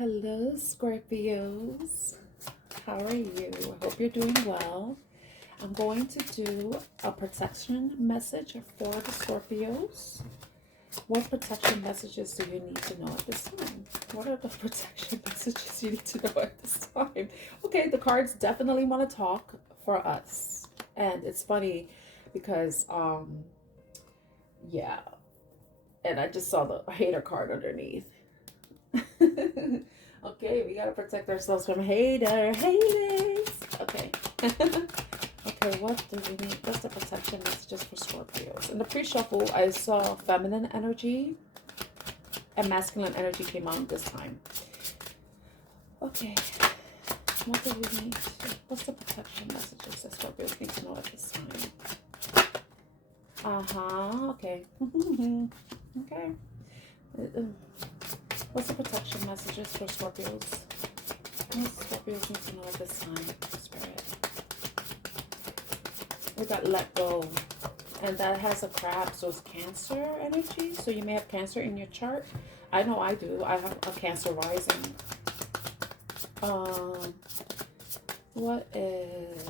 Hello, Scorpios. How are you? I hope you're doing well. I'm going to do a protection message for the Scorpios. What protection messages do you need to know at this time? What are the protection messages you need to know at this time? Okay, the cards definitely want to talk for us. And it's funny because, yeah, and I just saw the hater card underneath. Okay, we gotta protect ourselves from haters. Okay. Okay, what do we need? What's the protection messages for Scorpios? In the pre-shuffle, I saw feminine energy and masculine energy came out this time. Okay. What do we need? What's the protection messages that Scorpios need to know at this time? Okay. Okay. What's the protection messages for Scorpios? What Scorpios need to know at this time, Spirit? We got let go. And that has a crab, so it's Cancer energy. So you may have Cancer in your chart. I know I do. I have a Cancer rising. What is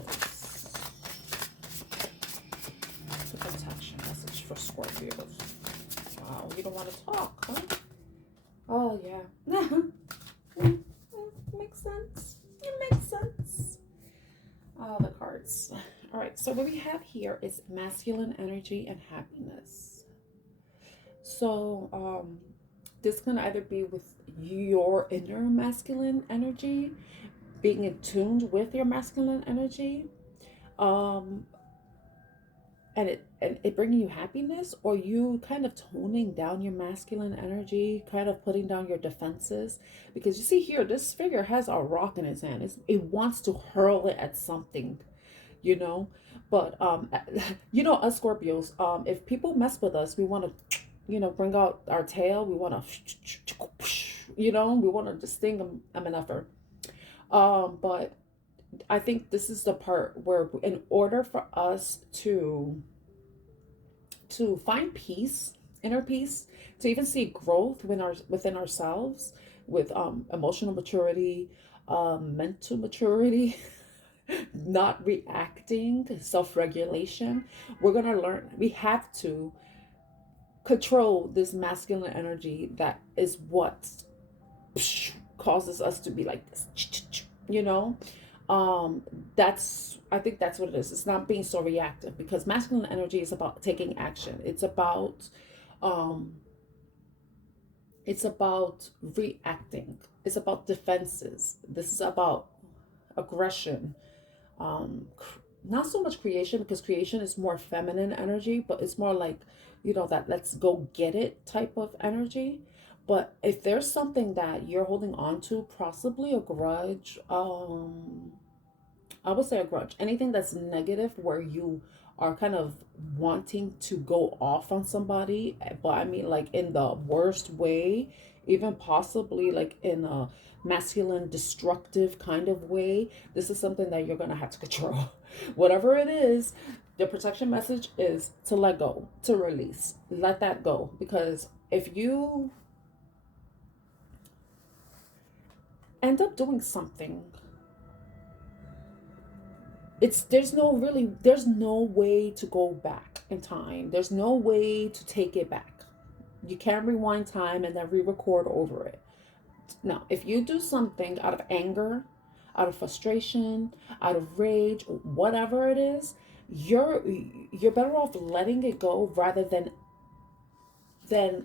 the protection message for Scorpios? Wow, you don't want to talk, huh? Oh, yeah. Makes sense. It makes sense. Oh, the cards. All right, so what we have here is masculine energy and happiness. So, this can either be with your inner masculine energy, being in tune with your masculine energy, and it bringing you happiness, or you kind of toning down your masculine energy, kind of putting down your defenses. Because you see here, this figure has a rock in his hand. It wants to hurl it at something, you know. But you know, us Scorpios, if people mess with us, we want to, you know, bring out our tail. We want to, you know, we want to just sting them. I'm an effer. But I think this is the part where, in order for us to find peace, inner peace, to even see growth within ourselves, with emotional maturity, mental maturity, not reacting, self-regulation, we're gonna learn. We have to control this masculine energy that is what causes us to be like this, you know. I think that's what it is. It's not being so reactive, because masculine energy is about taking action. It's about reacting. It's about defenses. This is about aggression. Not so much creation, because creation is more feminine energy, but it's more like, you know, that let's go get it type of energy. But if there's something that you're holding on to, possibly a grudge, I would say a grudge, anything that's negative, where you are kind of wanting to go off on somebody, but I mean like in the worst way, even possibly like in a masculine destructive kind of way. This is something that you're going to have to control. Whatever it is, the protection message is to let go, to release, let that go. Because if you end up doing something, there's no way to go back in time. There's no way to take it back. You can't rewind time and then re-record over it. Now, if you do something out of anger, out of frustration, out of rage, whatever it is, you're better off letting it go, rather than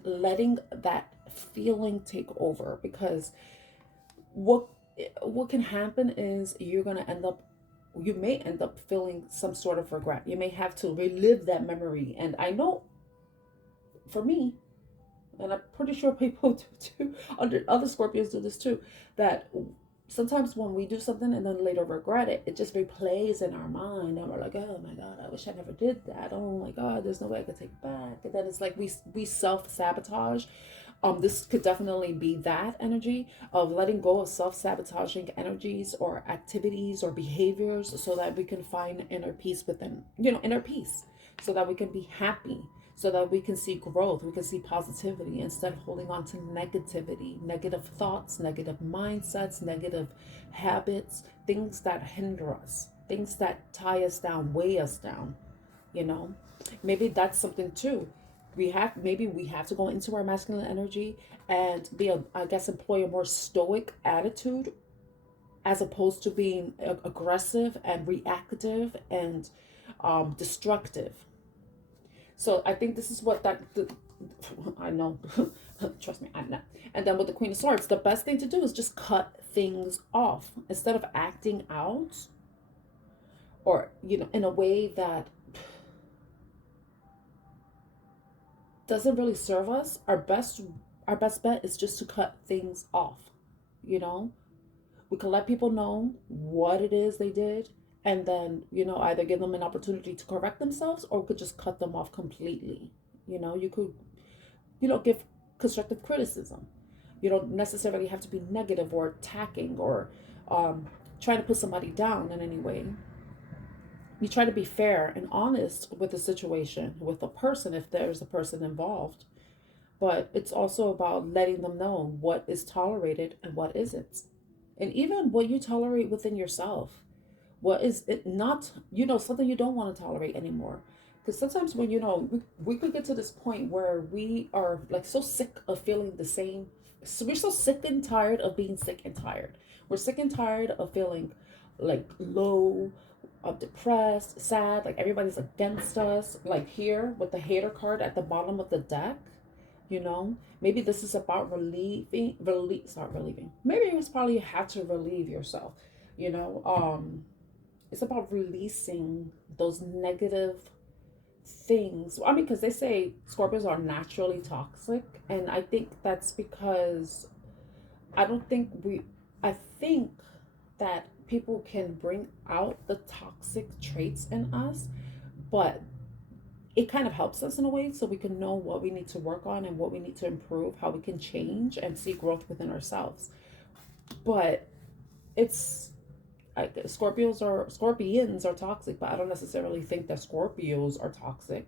letting that feeling take over. Because what can happen is you may end up feeling some sort of regret. You may have to relive that memory. And I know, for me, and I'm pretty sure people do too, other Scorpios do this too, that sometimes when we do something and then later regret it, it just replays in our mind, and we're like, oh my God, I wish I never did that. Oh my God, there's no way I could take it back. And then it's like we self-sabotage. This could definitely be that energy of letting go of self-sabotaging energies or activities or behaviors, so that we can find inner peace within, inner peace, so that we can be happy, so that we can see growth, we can see positivity instead of holding on to negativity, negative thoughts, negative mindsets, negative habits, things that hinder us, things that tie us down, weigh us down, you know. Maybe that's something too. Maybe we have to go into our masculine energy and be a, I guess, employ a more stoic attitude as opposed to being aggressive and reactive and destructive. So I think this is what I know. Trust me, I know. And then with the Queen of Swords, the best thing to do is just cut things off instead of acting out, or, you know, in a way that doesn't really serve us. Our best bet is just to cut things off. You know, we can let people know what it is they did, and then, you know, either give them an opportunity to correct themselves, or we could just cut them off completely. You know, you could, you know, give constructive criticism. You don't necessarily have to be negative or attacking or trying to put somebody down in any way. You try to be fair and honest with the situation, with the person, if there's a person involved. But it's also about letting them know what is tolerated and what isn't. And even what you tolerate within yourself. What is it not, you know, something you don't want to tolerate anymore. Because sometimes when, you know, we could get to this point where we are like so sick of feeling the same. So we're so sick and tired of being sick and tired. We're sick and tired of feeling like low, depressed, sad, like everybody's against us. Like here with the hater card at the bottom of the deck, you know, maybe this is about relieving. Maybe it's probably you have to relieve yourself, you know. It's about releasing those negative things. I mean, because they say Scorpios are naturally toxic, and I think that's because I don't think I think that people can bring out the toxic traits in us, but it kind of helps us in a way so we can know what we need to work on and what we need to improve, how we can change and see growth within ourselves. But it's Scorpions are toxic, but I don't necessarily think that Scorpios are toxic.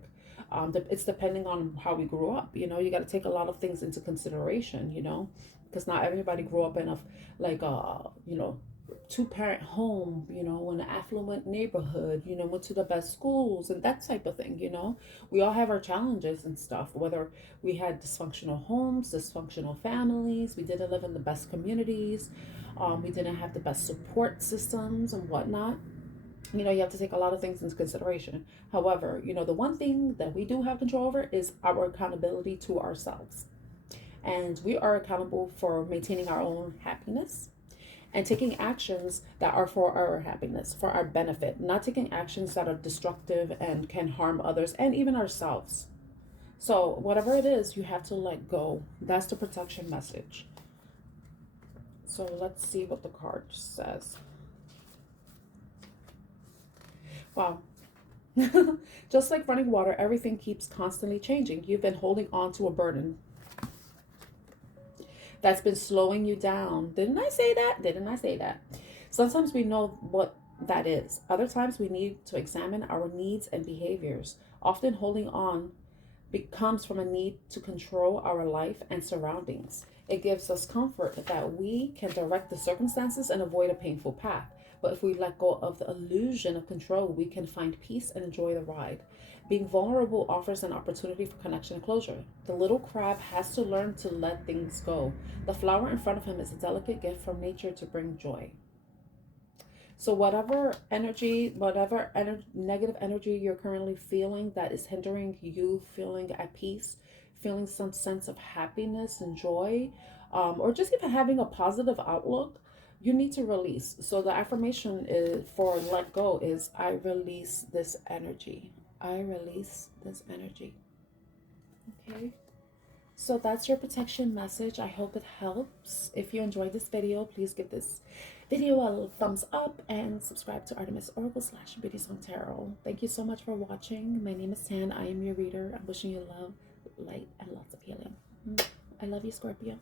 It's depending on how we grew up. You know, you got to take a lot of things into consideration. You know, because not everybody grew up in a you know, two-parent home, you know, in an affluent neighborhood, you know, went to the best schools and that type of thing. You know, we all have our challenges and stuff, whether we had dysfunctional homes, dysfunctional families, we didn't live in the best communities, we didn't have the best support systems and whatnot. You know, you have to take a lot of things into consideration. However, you know, the one thing that we do have control over is our accountability to ourselves. And we are accountable for maintaining our own happiness and taking actions that are for our happiness, for our benefit, not taking actions that are destructive and can harm others and even ourselves. So whatever it is, you have to let go. That's the protection message. So let's see what the card says. Wow. Just like running water, everything keeps constantly changing. You've been holding on to a burden that's been slowing you down. Didn't I say that? Didn't I say that? Sometimes we know what that is. Other times we need to examine our needs and behaviors. Often holding on comes from a need to control our life and surroundings. It gives us comfort that we can direct the circumstances and avoid a painful path. But if we let go of the illusion of control, we can find peace and enjoy the ride. Being vulnerable offers an opportunity for connection and closure. The little crab has to learn to let things go. The flower in front of him is a delicate gift from nature to bring joy. So whatever energy, negative energy you're currently feeling that is hindering you feeling at peace, feeling some sense of happiness and joy, or just even having a positive outlook, you need to release. So the affirmation for let go is, I release this energy. I release this energy. Okay. So that's your protection message. I hope it helps. If you enjoyed this video, please give this video a thumbs up and subscribe to Artemis Oracle / Beauty Song Tarot. Thank you so much for watching. My name is Tan. I am your reader. I'm wishing you love, light, and lots of healing. I love you, Scorpio.